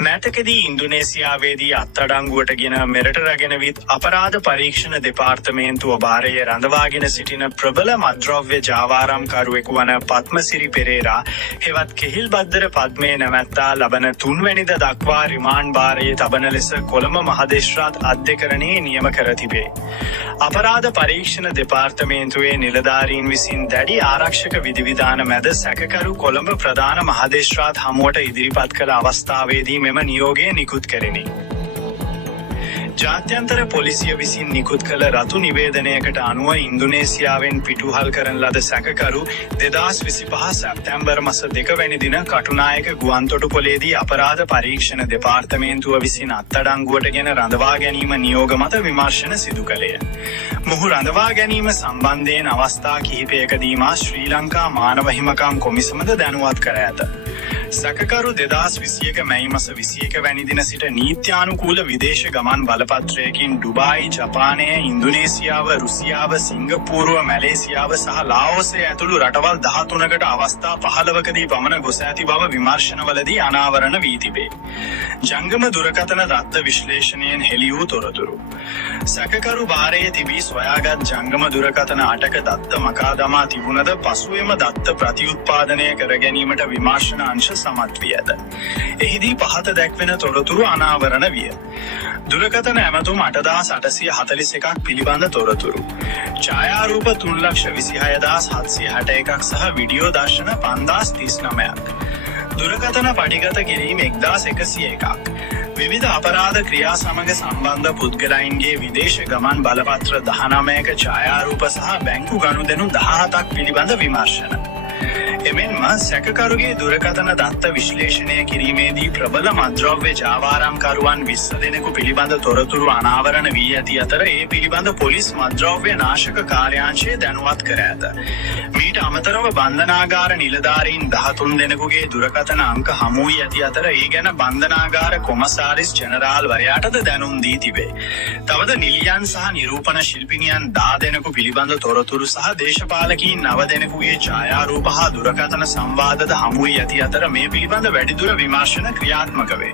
මෑතකදී ඉන්දුනේසියාවේදී අත්අඩංගුවටගෙන මෙරට රැගෙනවිත් අපරාධ පරීක්ෂණ දෙපාර්තමේන්තුව භාරයේ රඳවාගෙන සිටින ප්‍රබල මත්ද්‍රව්‍ය ජාවාරම්කරුවෙකු වන පත්මසිරි පෙරේරා හෙවත් කෙහිල්බද්දර පද්මේ නැමැත්තා ලබන 3 වැනිදා දක්වා රිමාන්ඩ් භාරයේ තබන ලෙස කොළඹ මහදේශරාත් අධ්‍යකරණයේ නියම කර තිබේ. අපරාධ පරීක්ෂණ දෙපාර්තමේන්තුවේ නිලධාරීන් විසින් දැඩි ආරක්ෂක විධිවිධාන මැද සැකකරු කොළඹ ප්‍රධාන මහදේශරාත් හමුවට ඉදිරිපත් කළ අවස්ථාවේදී මෙම නියෝගය නිකුත් කෙරිණි. ජාත්‍යන්තර පොලිසිය විසින් නිකුත් කළ රතු නිවේදනයකට අනුව ඉන්දුනේසියාවෙන් පිටුහල් කරන ලද සැකකරු 2025 සැප්තැම්බර් මාස 2 වැනි දින කටුනායක ගුවන්තොටුපොළේදී අපරාධ පරීක්ෂණ දෙපාර්තමේන්තුව විසින් අත්අඩංගුවටගෙන රඳවා ගැනීම නියෝග මත විමර්ශන සිදු කළේය. මොහු රඳවා ගැනීම සම්බන්ධයෙන් අවස්ථා කිහිපයකදීම ශ්‍රී ලංකා මානව හිමිකම් කොමිසමද දැනුවත් කර ඇත. සැකකරු 2021 මැයි මාස 21 වැනි දින සිට නීත්‍යානුකූල විදේශ ගමන් බලපත්‍රයකින් ඩුබායි, ජපානය, ඉන්දුනේසියාව, රුසියාව, සිංගප්පූරුව, මැලේසියාව සහ ලාओසය ඇතුළු රටවල් 13කට අවස්ථා 15කදී පමණ ගොස් ඇති බව විමර්ශනවලදී අනාවරණ වී තිබේ. ජංගම දුරකථන දත්ත විශ්ලේෂණයෙන් හෙළි වූ තොරතුරු. සැකකරු භාරයේ තිබී සොයාගත් ජංගම දුරකථන 8ක දත්ත මකා දමා තිබුණද පසුවෙම දත්ත ප්‍රතිඋත්පාදනය කර ගැනීමට විමර්ශන අංශ සමත් වී ඇත. එහිදී පහත දැක්වෙන තොරතුරු අනාවරණ විය. දුරකථන ඇමතුම් 8841ක් පිළිබඳ තොරතුරු. ඡායාරූප 3,26,761ක් සහ වීඩියෝ දර්ශන 5039ක්. දුරකථන පටිගත කිරීම 1101ක්. විවිධ අපරාධ ක්‍රියා සමග සම්බන්ධ පුද්ගලයින්ගේ විදේශ ගමන් බලපත්‍ර 19ක ඡායාරූප සහ බැංකු ගනුදෙනු 17ක් පිළිබඳ විමර්ශන. එමෙන්ම සැකකරුගේ දුරකථන දත්ත විශ්ලේෂණය කිරීමේදී ප්‍රබල මත්ද්‍රව්‍ය ජාවාරම්කරුවන් 20 දෙනෙකු පිළිබඳ තොරතුරු අනාවරණ වී ඇති අතර ඒ පිළිබඳ පොලිස් මත්ද්‍රව්‍ය නාශක කාර්යාංශය දැනුවත් කර ඇත. මීට අමතරව බන්ධනාගාර නිලධාරීන් 13 දෙනෙකුගේ දුරකථන අංක හමු වී ඇති අතර ඒ ගැන බන්ධනාගාර කොමසාරිස් ජෙනරාල්වරයාටද දැනුම් දී තිබේ. තවද නිලියන් සහ නිරූපණ ශිල්පිනියන් 10 දෙනෙකු පිළිබඳ තොරතුරු සහ දේශපාලකීන් 9 දෙනෙකුගේ ඡායාරූප හා දුරකථන සංවාදද හමු වී ඇති අතර මේ පිළිබඳ වැඩිදුර විමර්ශන ක්‍රියාත්මක වේ.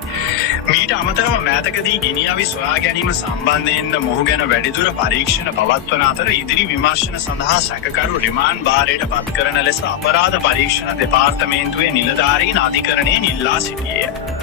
මීට අමතරව මෑතකදී ගිනිඅවි සොයා ගැනීම සම්බන්ධයෙන්ද මොහු ගැන වැඩිදුර පරීක්ෂණ පවත්වන අතර ඉදිරි විමර්ශන සඳහා සැකකරු රිමාන්ඩ් භාරයට පත් කරන ලෙස අපරාධ පරීක්ෂණ දෙපාර්තමේන්තුවේ නිලධාරීන් අධිකරණයෙන් ඉල්ලා සිටියේය.